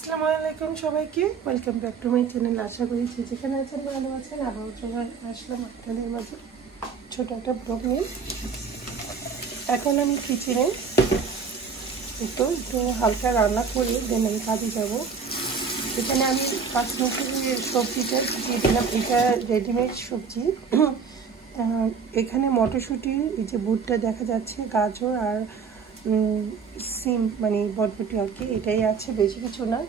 আসসালামু আলাইকুম সবাইকে, welcome back to my channel. আশা করি যেখানে আছেন ভালো আছেন। আবারও চলে আসলাম আপনাদের মাঝে ছোট একটা ব্লগ নিয়ে। এখন আমি কিচেনে একটু হালকা রান্না করে দেন আমি কাজে যাবো। এখানে আমি বাসমতি সবজিটা দিয়ে দিলাম, এটা রেডিমেড সবজি। এখানে মটরশুঁটি, এই যে বুটটা দেখা যাচ্ছে, গাজর আর সিম মানে বটবটি আর কি, এটাই আছে, বেশি কিছু না।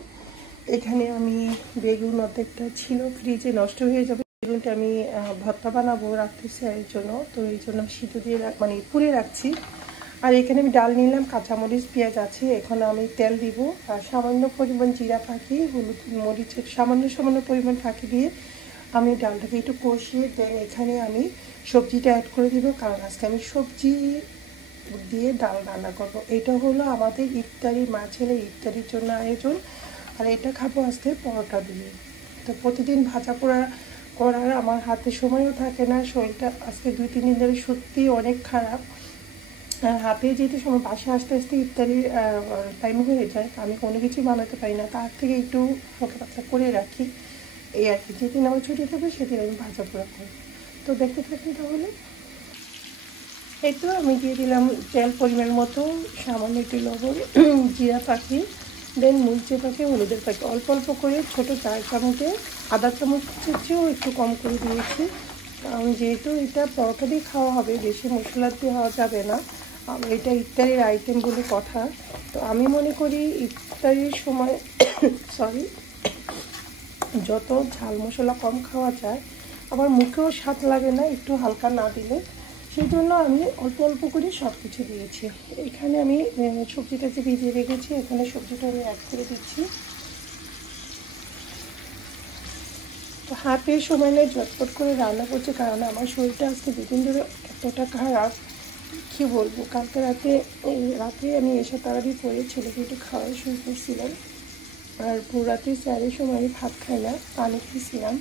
এখানে আমি বেগুন অর্ধেকটা ছিল ফ্রিজে, নষ্ট হয়ে যাবে। বেগুনটা আমি ভর্তা বানাবো রাখতেছি এর জন্য, তো এই জন্য সিদ্ধ দিয়ে মানে পুড়ে রাখছি। আর এখানে আমি ডাল নিলাম, কাঁচামরিচ পেঁয়াজ আছে। এখন আমি তেল দিব আর সামান্য পরিমাণ জিরা ফাঁকি, হলুদ মরিচের সামান্য পরিমাণ ফাঁকি দিয়ে আমি ডালটাকে একটু কষিয়ে দেন এখানে আমি সবজিটা অ্যাড করে দিব, কারণ আজকে আমি সবজি দিয়ে ডাল রান্না করবো। এটা হলো আমাদের ইফতারি, মা ছেলে ইফতারির জন্য আয়োজন। আর এটা খাবো আজকে পরোটা দিয়ে। তো প্রতিদিন ভাজা পোড়া করার আমার হাতে সময়ও থাকে না, শরীরটা আজকে 2-3 দিন ধরে সত্যি অনেক খারাপ। আর হাতে যেতে সময় বাসায় আসতে আসতে ইফতারির টাইম হয়ে যায়, আমি কোনো কিছু বানাতে পারি না। তার থেকে একটু হালকা পাতলা করে রাখি, এই আর কি। যেদিন আমার ছুটি থাকবে সেদিন আমি ভাজা পোড়া করবো। তো দেখতে থাকি তাহলে। এই তো আমি দিয়ে দিলাম তেল পরিমাণ মতো, সামান্য একটু লবণ, জিরা পাখি, দেন মরিচের পাখি, হলুদের পাখি, অল্প অল্প করে ছোটো 4 চামচে, আধা চামচের চেয়েও একটু কম করে দিয়েছি। কারণ যেহেতু এটা পরোটা দিয়ে খাওয়া হবে, বেশি মশলা দিয়ে খাওয়া যাবে না। এটা ইফতারির আইটেম বলে কথা। তো আমি মনে করি ইফতারির সময় সরি যত ঝাল মশলা কম খাওয়া যায়, আবার মুখেও স্বাদ লাগে না একটু হালকা না দিলে। সেই জন্য আমি অল্প অল্প করে সব কিছু দিয়েছি। এখানে আমি সবজিটা যে ভিজিয়ে রেখেছি, এখানে সবজিটা আমি অ্যাড করে দিচ্ছি। তো হাতে সময় নেই, ঝটপট করে রান্না করছি, কারণ আমার শরীরটা আজকে 2 দিন ধরে এতটা খারাপ কী বলবো। কালকে রাতে আমি এসে তাড়াতাড়ি করে ছেলেকে একটু খাওয়াই শুরু করছিলাম। আর পুরো রাতে 4-এর সময় আমি ভাত খাই না, পানি খেয়েছিলাম।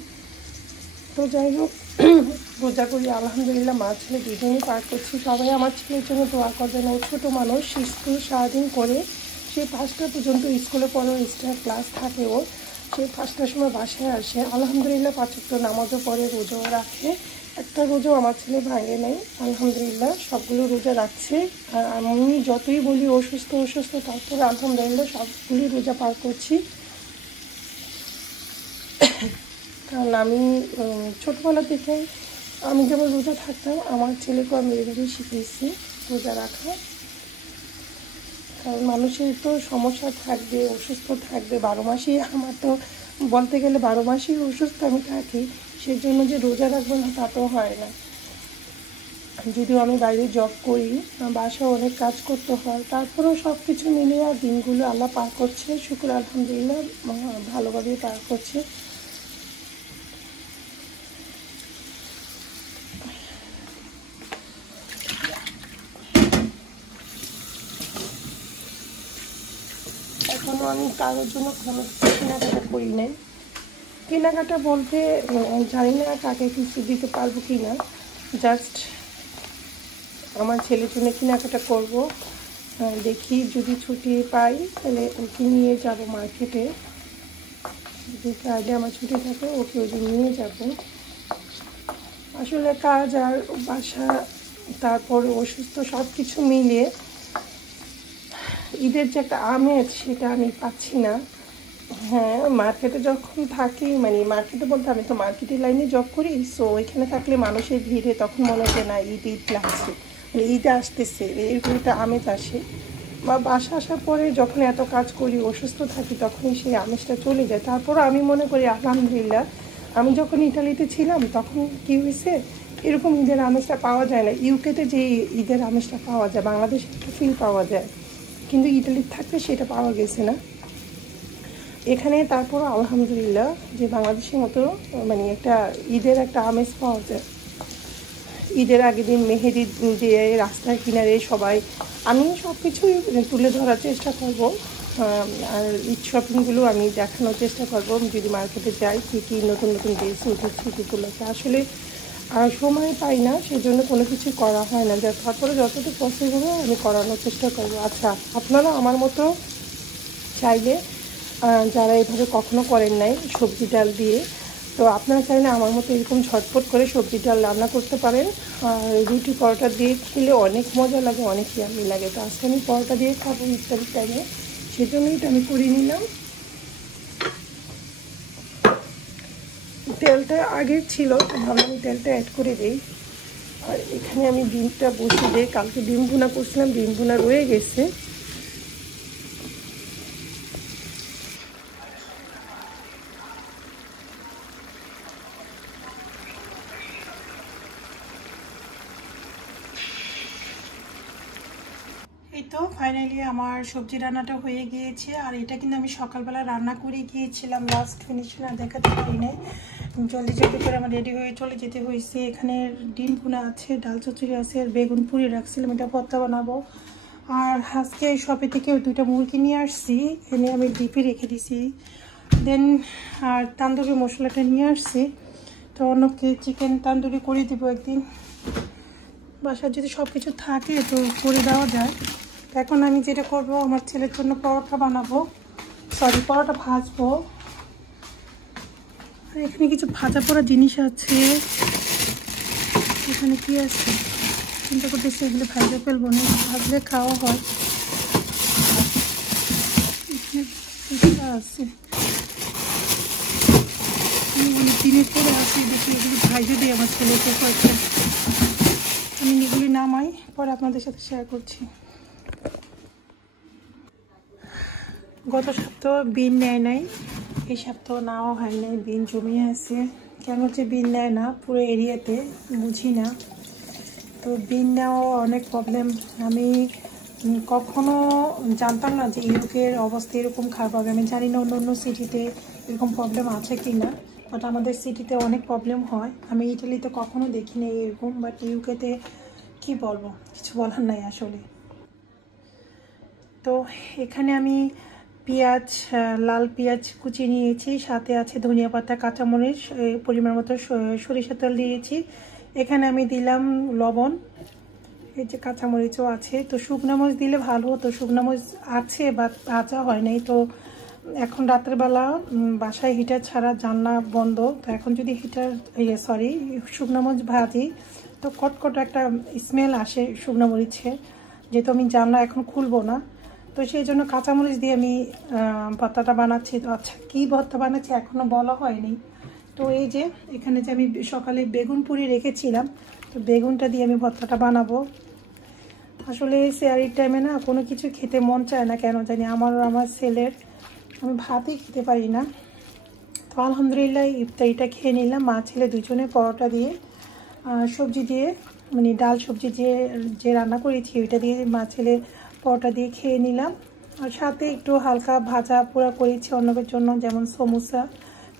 তো যাই হোক, রোজা করি আলহামদুলিল্লাহ, মা ছেলে দুজনেই পার করছি। সবাই আমার ছেলের জন্য দোয়া করবেন। ও ছোটো মানুষ, স্কুল সারাদিন করে সে 5টা পর্যন্ত স্কুলে পড়ে, এক্সট্রা ক্লাস থাকে ওর। সে 5টার সময় বাসায় আসে, আলহামদুলিল্লাহ 5 ওয়াক্ত নামাজও পড়ে, রোজাও রাখে। একটা রোজাও আমার ছেলে ভাঙে নেই, আলহামদুলিল্লাহ সবগুলো রোজা রাখছে। আর আমি যতই বলি অসুস্থ তারপরে আলহামদুলিল্লাহ সবগুলি রোজা পার করছি। কারণ আমি ছোটোবেলা থেকে আমি যেমন রোজা থাকতাম, আমার ছেলেকেও আমি এভাবেই শিখিয়েছি রোজা রাখা। কারণ মানুষের তো সমস্যা থাকবে, অসুস্থ থাকবে 12 মাসই। আমার তো বলতে গেলে 12 মাসই অসুস্থ আমি থাকি, সেই জন্য যে রোজা রাখবো না তা তো হয় না। যদিও আমি বাইরে জব করি, বাসায় অনেক কাজ করতে হয়, তারপরেও সব কিছু মিলিয়ে আর দিনগুলো আল্লাহ পার করছে, শুকর আলহামদুলিল্লাহ ভালোভাবেই পার করছে। এখনও আমি কারোর জন্য কোনো কেনাকাটা করি নাই। কেনাকাটা বলতে জানি না কাকে কিছু দিতে পারবো কি না, জাস্ট আমার ছেলের জন্য কেনাকাটা করব। দেখি যদি ছুটি পাই তাহলে ওকে নিয়ে যাব মার্কেটে। যদি ফ্রাইডে আমার ছুটি থাকে ওকে ওই দিন নিয়ে যাব। আসলে কাজ আর বাসা, তারপর অসুস্থ, সব কিছু মিলিয়ে ঈদের যে একটা আমেজ সেটা আমি পাচ্ছি না। হ্যাঁ, মার্কেটে যখন থাকি, মানে মার্কেটে বলতে আমি তো মার্কেটের লাইনে জব করি, সো ওইখানে থাকলে মানুষের ভিড়ে তখন মনে হয় না ঈদ লাগছে, মানে ঈদ আসতেছে, এরকম একটা আমেজ আসে। বা বাসা আসার পরে যখন এত কাজ করি, অসুস্থ থাকি, তখনই সেই আমেজটা চলে যায়। তারপরও আমি মনে করি আলহামদুলিল্লাহ, আমি যখন ইটালিতে ছিলাম তখন কী হয়েছে, এরকম ঈদের আমেজটা পাওয়া যায় না। ইউকেতে যে ঈদের আমেজটা পাওয়া যায়, বাংলাদেশে একটা ফিল পাওয়া যায়, কিন্তু ইটালিতে থাকলে সেটা পাওয়া গেছে না এখানে। তারপর আলহামদুলিল্লাহ যে বাংলাদেশের মতো মানে একটা ঈদের একটা আমেজ পাওয়া যায়। ঈদের আগের দিন মেহেদি দিয়ে রাস্তার কিনারে সবাই, আমি সব কিছুই তুলে ধরার চেষ্টা করব। আর ঈদ শপিংগুলো আমি দেখানোর চেষ্টা করব, যদি মার্কেটে যাই কী কী নতুন ড্রেস উঠেছে কীগুলোকে। আসলে সময় পাই না, সেই জন্য কোনো কিছু করা হয় না। তারপরে যতটুকু পসিবল আমি করানোর চেষ্টা করব। আচ্ছা, আপনারা আমার মতো চাইলে যারা এভাবে কখনো করেন নাই সবজি ডাল দিয়ে, তো আপনারা চাইলে আমার মতো এরকম ঝটপট করে সবজি ডাল রান্না করতে পারেন। আর রুটি পরোটা দিয়ে খেলে অনেক মজা লাগে, অনেক ইয়ামি লাগে। তো আজকে আমি পরোটা দিয়ে খাবো ইফতারের টাইমে, সেজন্যই এটা আমি করে নিলাম। তেলটা আগে ছিল, ভাবলাম আমি তেলটা অ্যাড করে দিই। আর এখানে আমি ডিমটা বসিয়ে দিই, কালকে ডিম ভুনা করছিলাম, ডিম ভুনা রয়ে গেছে। এই তো ফাইনালি আমার সবজি রান্নাটা হয়ে গিয়েছে। আর এটা কিন্তু আমি সকালবেলা রান্না করে গিয়েছিলাম, লাস্ট ফিনিশিং আর দেখাতে পারি নাই, জলদি জলদি করে আমার রেডি হয়ে চলে যেতে হয়েছে। এখানে ডিম ভুনা আছে, ডাল চচ্চড়ি আছে, আর বেগুন পুরি রাখছিলাম, এটা ভর্তা বানাবো। আর আজকে শপে থেকে ওই 2টা মুরগি নিয়ে আসছি, এনে আমি ডিপে রেখে দিছি। দেন আর তান্দুরি মশলাটা নিয়ে আসছি, তো অন্যকে চিকেন তান্দুরি করে দিব একদিন। বাসায় যদি সব কিছু থাকে তো করে দেওয়া যায়। তো এখন আমি যেটা করব, আমার ছেলের জন্য পরোটা বানাবো, পরোটা ভাজবো। আর এখানে কিছু ভাজা পোড়া জিনিস আছে, এখানে কি আছে চিন্তা করতেছি, এগুলো ভাজা ফেলবো না, ভাজলে খাওয়া হয়। এখানে আছে অনেক দিনের পরে আসি, দেখি এগুলো ভাইজে দিই আমার ছেলেকে কয়েকটা। আমি এগুলি নামাই, পরে আপনাদের সাথে শেয়ার করছি। গত সপ্তাহ বিন নেয় নাই, এই সপ্তাহ নেওয়া হয় নাই, বিন জমিয়ে আছে। কেন হচ্ছে বিন নেয় না পুরো এরিয়াতে বুঝি না, তো বিন নেওয়া অনেক প্রবলেম। আমি কখনো জানতাম না যে ইউকের অবস্থা এরকম খারাপ হবে। আমি জানি না অন্য অন্য সিটিতে এরকম প্রবলেম আছে কি না, বাট আমাদের সিটিতে অনেক প্রবলেম হয়। আমি ইটালিতে কখনো দেখিনি এরকম, বাট ইউকেতে কি বলবো, কিছু বলার নাই আসলে। তো এখানে আমি পেঁয়াজ, লাল পেঁয়াজ কুচি নিয়েছি, সাথে আছে ধনিয়া পাতা, কাঁচামরিচ, পরিমাণ মতো সরিষা তেল দিয়েছি। এখানে আমি দিলাম লবণ, এই যে কাঁচামরিচও আছে। তো শুকনো মরিচ দিলে ভালো হতো, শুকনো মরিচ আছে বাট ভাজা হয় নাই। তো এখন রাত্রেবেলা বাসায় হিটার ছাড়া, জানলা বন্ধ, তো এখন যদি হিটার শুকনো মরিচ ভাজি তো কটকট একটা স্মেল আসে শুকনো মরিচের, যেহেতু আমি জানলা এখন খুলবো না, তো সেই জন্য কাঁচামরিচ দিয়ে আমি ভর্তাটা বানাচ্ছি। তো আচ্ছা কী ভর্তা বানাচ্ছি এখনও বলা হয়নি। তো এই যে এখানে যে আমি সকালে বেগুন পুরি রেখেছিলাম, তো বেগুনটা দিয়ে আমি ভর্তাটা বানাবো। আসলে সেয়ারির টাইমে না কোনো কিছু খেতে মন চায় না কেন জানি, আমার ছেলের, আমি ভাতই খেতে পারি না। তো আলহামদুলিল্লাহ ইফতারিটা খেয়ে নিলাম, মা ছেলে দুজনে পরোটা দিয়ে, সবজি দিয়ে, মানে ডাল সবজি দিয়ে যে রান্না করেছি ওইটা দিয়ে মা ছেলে পরোটা দিয়ে খেয়ে নিলাম। আর সাথে একটু হালকা ভাজা পোড়া করেছি অন্যদের জন্য, যেমন সমোসা,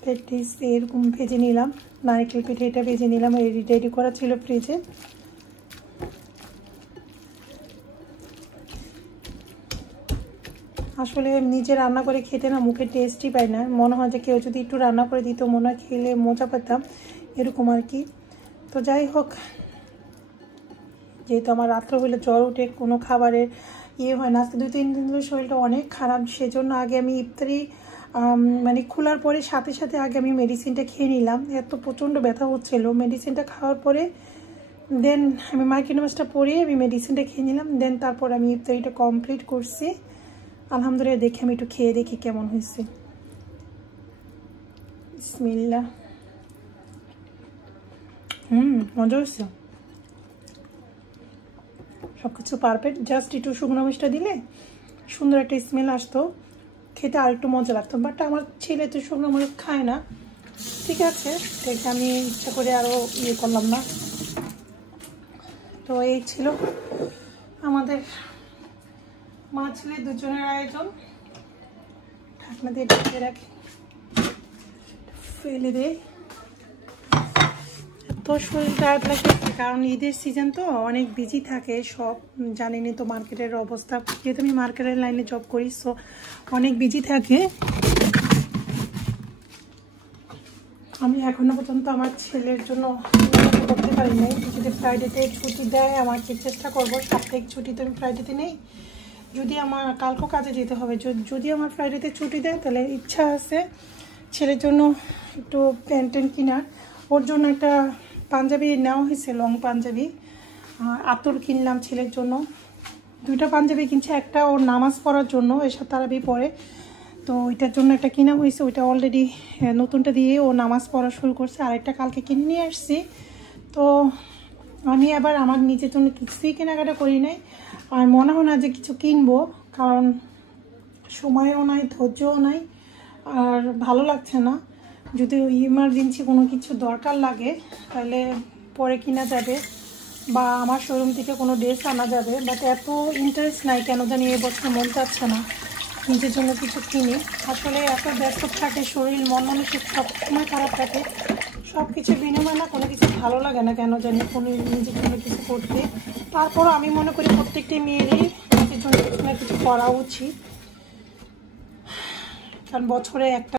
পেটিস এরকম ভেজে নিলাম, নারকেল পিঠে এটা ভেজে নিলাম, রেডি করা ছিল ফ্রিজে। আসলে নিজে রান্না করে খেতে না মুখে টেস্টই পাই না, মনে হয় যে কেউ যদি একটু রান্না করে দিত মনে হয় খেলে মজা পেতাম, এরকম আর কি। তো যাই হোক, যেহেতু আমার রাত্রে হলে জ্বর উঠে, কোনো খাবারের হয় না, আজকে 2-3 দিন ধরে শরীরটা অনেক খারাপ, সেজন্য আগে আমি ইফতারি মানে খোলার পরে সাথে সাথে আগে আমি মেডিসিনটা খেয়ে নিলাম। এত প্রচণ্ড ব্যথা হচ্ছিলো, মেডিসিনটা খাওয়ার পরে দেন আমি মার্কিন নামাজটা পড়ে আমি মেডিসিনটা খেয়ে নিলাম, দেন তারপর আমি ইফতারিটা কমপ্লিট করছি। আলহামদুলিল্লাহ, দেখি আমি একটু খেয়ে দেখি কেমন হয়েছে। বিসমিল্লাহ। মজা হয়েছে, সব কিছু পারফেক্ট, জাস্ট একটু শুকনো মরিচটা দিলে সুন্দর একটা স্মেল আসতো, খেতে আর একটু মজা লাগতো। বাট আমার ছেলে তো শুকনো মরিচ খায় না, ঠিক আছে, দেখে আমি ইচ্ছা করে আরও করলাম না। তো এই ছিল আমাদের মা ছেলে দুজনের আয়োজন। ঢাকনা দিয়ে ঢেকে রাখি, ফেলে দেয়। তো শরীর খারাপ লাগে কারণ ঈদের সিজন তো অনেক বিজি থাকে সব, জানিনি তো মার্কেটের অবস্থা, যেহেতু আমি মার্কেটের লাইনে জব করি, সো অনেক বিজি থাকে। আমি এখনো পর্যন্ত আমার ছেলের জন্য করতে পারি নাই, যদি ফ্রাইডেতে ছুটি দেয় আমাকে চেষ্টা করবো, সাপ্তাহিক ছুটি তো আমি ফ্রাইডেতে নেই, যদি আমার কালকেও কাজে যেতে হবে, যদি আমার ফ্রাইডেতে ছুটি দেয় তাহলে ইচ্ছা আছে ছেলের জন্য একটু প্যান্ট ট্যান্ট কেনার। ওর জন্য একটা পাঞ্জাবি নেওয়া হয়েছে, লং পাঞ্জাবি। আতর কিনলাম ছেলের জন্য, 2টা পাঞ্জাবি কিনছে, একটা ওর নামাজ পড়ার জন্য, এসব তারাবি পড়ে, তো ওইটার জন্য একটা কিনা হয়েছে। ওইটা অলরেডি নতুনটা দিয়ে ও নামাজ পড়া শুরু করছে, আরেকটা কালকে কিনে নিয়ে আসছি। তো আমি আবার আমার নিজের জন্য কিছুই কেনাকাটা করি নাই, আর মনে হয় না যে কিছু কিনবো, কারণ সময়ও নাই, ধৈর্যও নাই, আর ভালো লাগছে না। যদি ইমার্জেন্সি কোনো কিছু দরকার লাগে তাহলে পরে কিনা যাবে, বা আমার শোরুম থেকে কোনো ড্রেস আনা যাবে, বাট এত ইন্টারেস্ট নাই কেন জানি এবছর মন চাচ্ছে না নিজের জন্য কিছু কিনি। আসলে এত ব্যস্ত থাকে শরীর, মন মানসিক সবসময় খারাপ থাকে, সব কিছু বিনিময় না কোনো কিছু ভালো লাগে না কেন জানি কোনো নিজের জন্য কিছু করতে। তারপরও আমি মনে করি প্রত্যেকটি মেয়েরই নিজের জন্য কিছু না কিছু করা উচিত, কারণ বছরে একটা